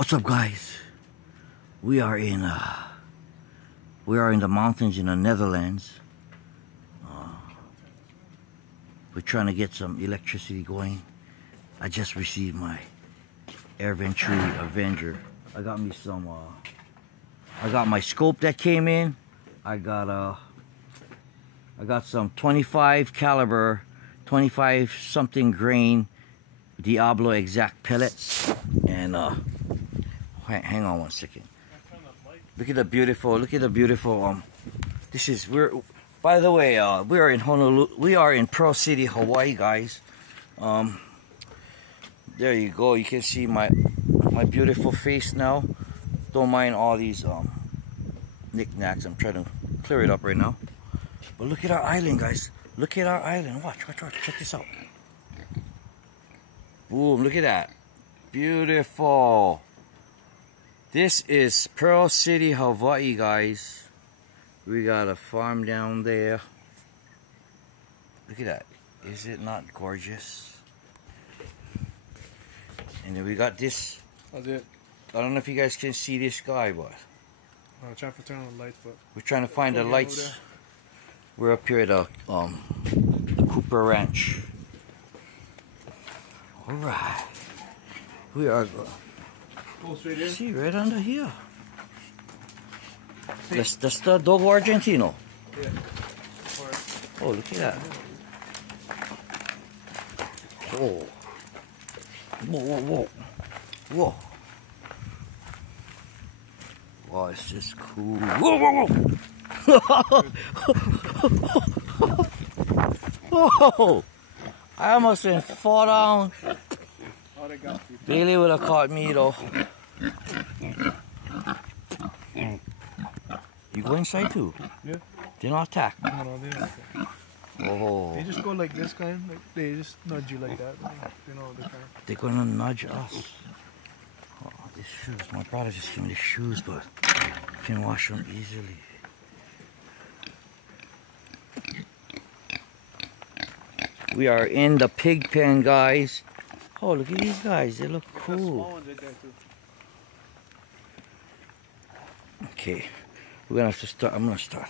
What's up, guys? We are in the mountains in the Netherlands. We're trying to get some electricity going. I just received my Air Venturi Avenger. I got me some. I got my scope that came in. I got some 25 caliber, 25 something grain DIABLO exact pellets. And hang on one second. Look at the beautiful. This is by the way, we are in Honolulu. We are in Pearl City, Hawaii, guys. There you go. You can see my beautiful face now. Don't mind all these knickknacks. I'm trying to clear it up right now. But look at our island, guys. Look at our island. Watch. Check this out. Boom, look at that. Beautiful. This is Pearl City, Hawaii, guys. We got a farm down there. Look at that. Is it not gorgeous? And then we got this. That's it. I don't know if you guys can see this guy, but I'm trying to turn on the lights, but we're trying to find the lights. We're up here at the Cooper Ranch. All right, we are. Go straight in. See, right under here. That's the Dogo Argentino. Yeah. Oh, look at that. Oh. Whoa. Wow, it's just cool. Whoa. Whoa. I almost went fall down. Bailey would have caught me though. You go inside too? Yeah. They don't attack. No, they don't attack. Oh. They just go like this kind, like they just nudge you like that. You know, they kind. They're gonna nudge us. Oh, these shoes. My brother just gave me the shoes, but you can wash them easily. We are in the pig pen, guys. Oh, look at these guys. They look cool. Okay. We're gonna have to start. I'm gonna start.